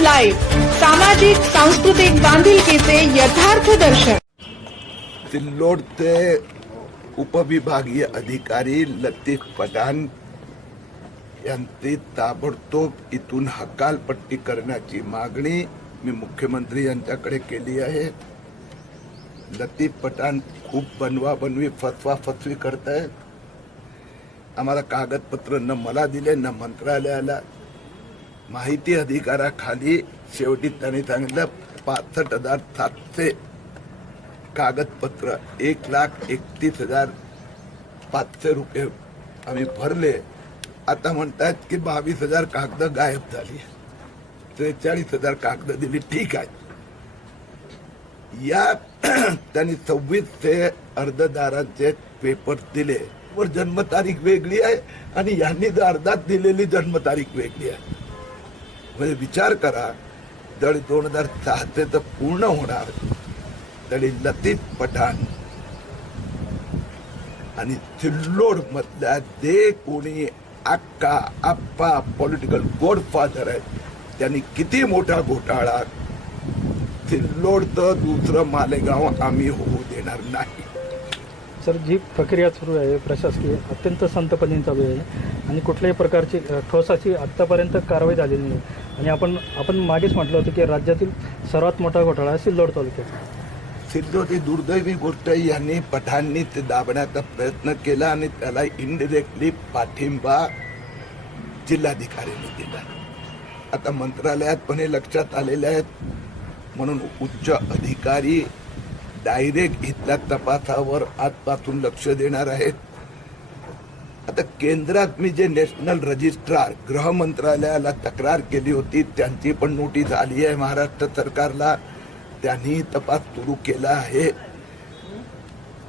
Live, सामाजिक सांस्कृतिक बांधिलकीचे यथार्थ दर्शन। सिल्लोड ते उपविभागीय अधिकारी लतीफ पठाण यांची ताबडतोब इथून हकालपट्टी करण्याची मागणी मी मुख्यमंत्री यांच्याकडे केली आहे। लतीफ पठाण खूप बनवाबनवी फसवी करतायत। आम्हाला कागदपत्र न मला दिले न मंत्रालयाला। माहिती अधिकाराखाली शेवटी त्यांनी सांगितलं 65,700 कागदपत्र 1,31,500 रुपये आम्ही भरले। आता म्हणतात की 22,000 कागद गायब झाली, 43,000 कागद दिली। ठीक आहे, या त्यांनी 26 अर्जदारांचे पेपर दिले, वर जन्मतारीख वेगळी आहे आणि यांनी अर्जात दिलेली जन्मतारीख वेगळी आहे। म्हणजे विचार करा, जर 2006 तर पूर्ण होणार तरी लतीफ पठाण आणि सिल्लोड मधल्या जे कोणी अक्का आप्पा पॉलिटिकल गॉडफादर आहेत त्यांनी किती मोठा घोटाळा, सिल्लोडचं दुसरं मालेगाव आम्ही होऊ देणार नाही। सर, जी प्रक्रिया सुरू आहे प्रशासकीय अत्यंत संतपणे चालू आहे आणि कुठल्याही प्रकारची ठोस अशी आत्तापर्यंत कारवाई झालेली नाही आणि आपण मागेच म्हटलं होतं की राज्यातील सर्वात मोठा घोटाळा सिल्लोड तालुक्यात। सिल्लोड ही दुर्दैवी गोष्ट आहे। यांनी पठाणनी ते दाबण्याचा प्रयत्न केला आणि त्याला इनडिरेक्टली पाठिंबा जिल्हाधिकाऱ्यांनी दिला। आता मंत्रालयात पण हे लक्षात आलेले आहेत, म्हणून उच्च अधिकारी डायरेक्ट इथल्या तपासावर आजपासून लक्ष देणार आहेत। आता केंद्रात मी जे नॅशनल रजिस्ट्रार गृह मंत्रालयाला तक्रार केली होती त्यांची पण नोटीस आली आहे महाराष्ट्र सरकारला, त्यांनी तपास सुरू केला आहे।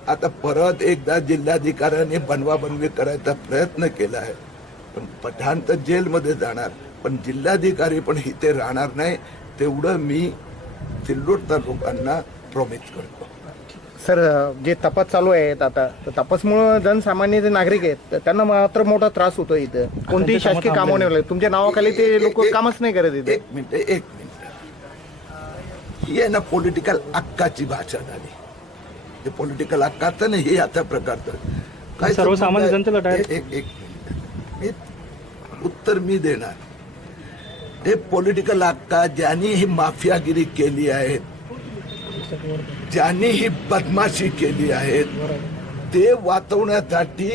आता परत एकदा जिल्हाधिकाऱ्यांनी बनवाबनवी करायचा प्रयत्न केला आहे, पण पठाण तर जेलमध्ये जाणार, पण जिल्हाधिकारी पण इथे राहणार नाही, तेवढं मी सिल्लोडच्या लोकांना प्रॉमिस करतो। सर, जे तपास चालू आहेत आता, तर तपासमुळे जनसामान्य जे नागरिक आहेत तर त्यांना मात्र मोठा त्रास होतो। इथं कोणतीही शासकीय कामं नाही होत, तुमच्या नावाखाली ते लोक कामच नाही करत इथे। एक मिनिट ही आहे ना पॉलिटिकल अक्काची भाषा झाली। हे पॉलिटिकल अक्काचं नाही, हे आता प्रकारचं काय सर्वसामान्य जनतेला डायरेक्ट एक मिनिट उत्तर मी देणार। हे पॉलिटिकल अक्का ज्यांनी ही माफियागिरी केली आहे, ज्यांनी ही बदमाशी केली आहे, ते वाचवण्यासाठी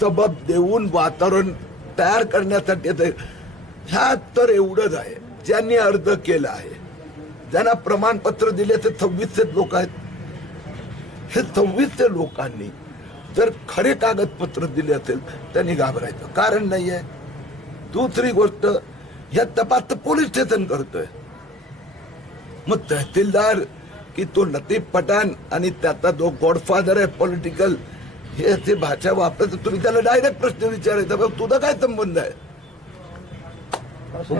सबब देऊन वातावरण तयार करण्यासाठी ह्या तर एवढंच आहे। ज्यांनी अर्ज केला आहे, ज्यांना प्रमाणपत्र दिले ते 26 लोक आहेत। हे 26 लोकांनी जर खरे कागदपत्र दिले असेल त्यांनी घाबरायचं कारण नाहीये। दुसरी गोष्ट, या तपास तर पोलीस स्टेशन करतोय, मग तहसीलदार की तो लतीफ पठाण आणि त्याचा जो गॉडफादर आहे पॉलिटिकल, हे अशी भाषा वापरत तुम्ही त्याला डायरेक्ट प्रश्न विचारायचा, तुझा काय संबंध आहे?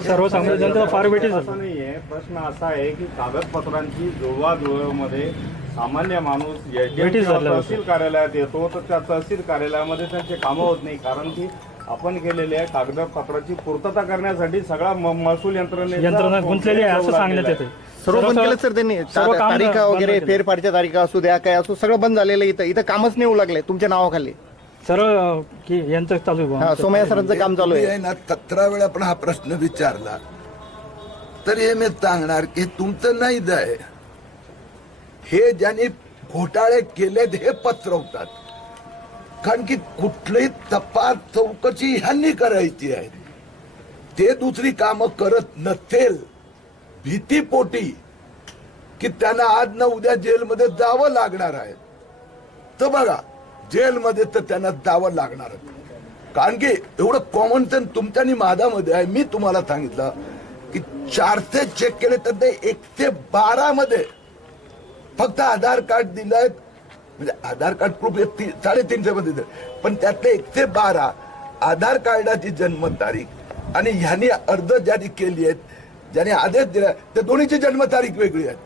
सर्वसामान्य जनतेला फार भेटीच नाहीये। प्रश्न असा आहे की कागदपत्रांची जुळवाजुळवमध्ये सामान्य माणूस तहसील कार्यालयात येतो तर त्या तहसील कार्यालयामध्ये त्यांचे कामं होत नाही, कारण की आपण केलेल्या कागदपत्राची पूर्तता करण्यासाठी सगळा महसूल यंत्रणा गुंतलेली आहे असं सांगण्यात येते। सर्व बंद केलं सर त्यांनी, तारीखा वगैरे फेरफारच्या तारीखा असू द्या काय असो सगळं बंद झालेलं। इथं कामच नाही होऊ लागले तुमच्या नावाखाली। सर्व की यांचं चालू आहे, सोमय्या सरांचं काम चालू आहे ना। 17 वेळा पण हा प्रश्न विचारला तरी हे मी सांगणार की तुमचं नाही जाय। हे ज्यांनी घोटाळे केलेत हे पसरवतात, कारण की कुठलीही तपास चौकशी ह्यांनी करायची आहे। ते दुसरी कामं करत नसेल भीतीपोटी की त्यांना आज ना उद्या जेलमध्ये जावं लागणार आहे, तर बघा जेलमध्ये तर त्यांना जावं लागणार, कारण की एवढं कॉमन सेन्स तुमच्या आणि माझ्यामध्ये आहे। मी तुम्हाला सांगितलं की 400 चेक केले तर ते 112 मध्ये फक्त आधार कार्ड दिलंय, म्हणजे आधार कार्ड प्रूफ 350 मध्ये, पण त्यातले 112 आधार कार्डाची जन्मतारीख आणि ह्यांनी अर्ज जारी केली आहेत, ज्याने आदेश दिला त्या दोन्हीची जन्मतारीख वेगळी आहे।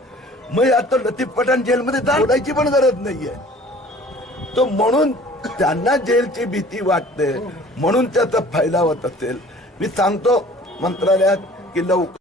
मग आता लतीफ पठाण जेलमध्ये जाण्याची पण गरज नाहीये, तो म्हणून त्यांना जेलची भीती वाटते, म्हणून त्याचा फैलावत असेल। मी सांगतो मंत्रालयात की लवकर